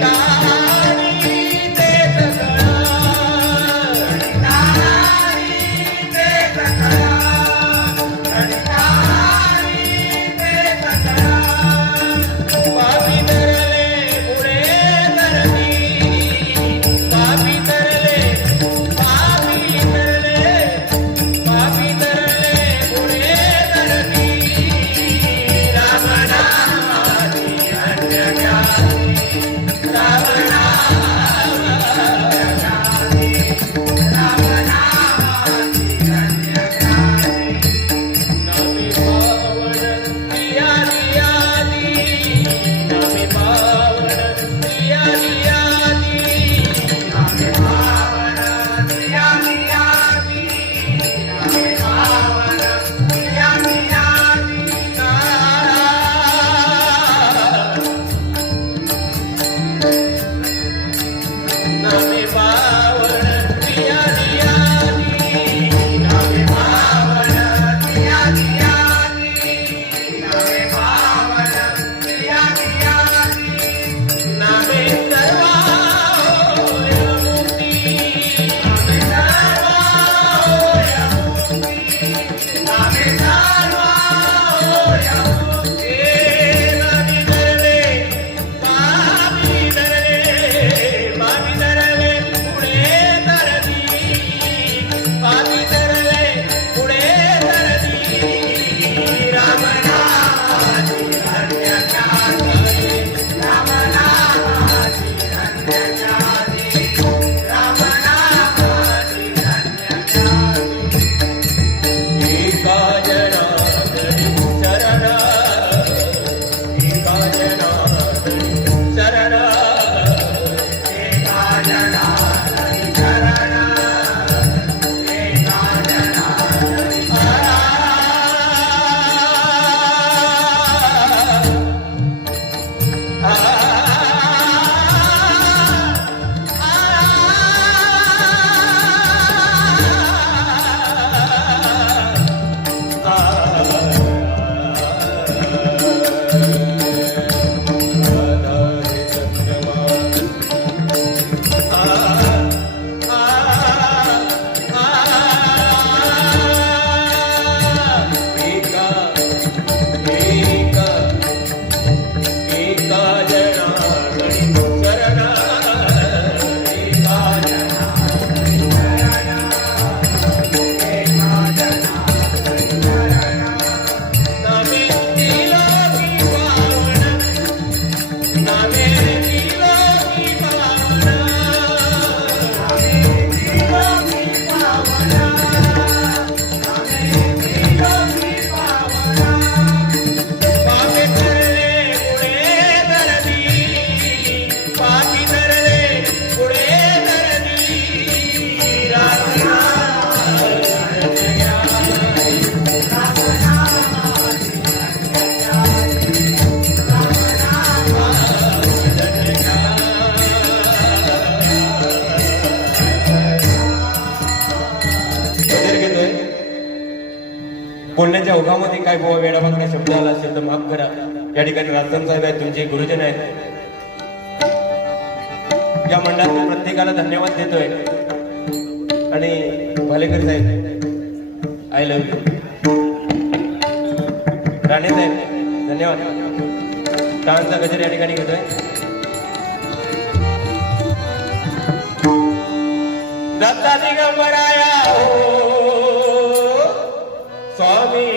Sita Yeah. बुवा वेळाबाकडे शब्द आला असेल तर माफ करा. या ठिकाणी राजन साहेब आहेत तुमचे गुरुजन आहेत. या मंडळातील प्रत्येकाला धन्यवाद देतोय. आणि भालेकर साहेब आय लव्ह यू राणे साहेब धन्यवाद. डान्सचा गजर या ठिकाणी घेतोय. दत्ता दिगंबराया हो. स्वामी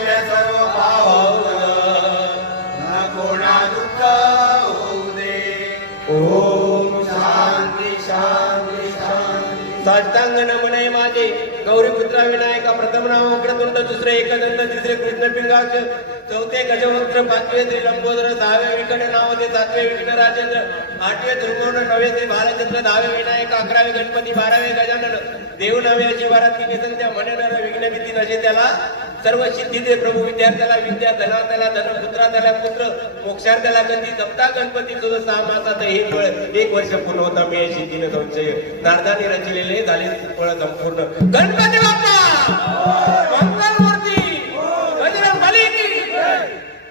सर्व न कोणा दुःख होऊ दे. ओम शांती शांती शांती. माझे. विनायका प्रथम नाम दुसरे एकदंत तिसरे कृष्ण पिंगाक्ष चौथे गजवक्त्र पाचवे त्रिलंबोदर सहावे विकट नावते सातवे विघ्न राजेंद्र आठवे दुर्गुण नववे ते दहावे विनायक अकरावे गणपती बारावे गजानन. देव नवे अशी बाराती निसंत्या म्हणे विघ्न भीती नसे त्याला सर्व सिद्धी दे प्रभू विद्यार्थ्याला विद्या धना त्याला धन पुत्रा त्याला पुत्र मोक्षार त्याला गती जपता गणपती तुझं सहा मासात हे फळ एक वर्ष पूर्ण होता. मी सिद्धीने संचय नारदाने रचलेले झाले फळ संपूर्ण. गणपती बाप्पा!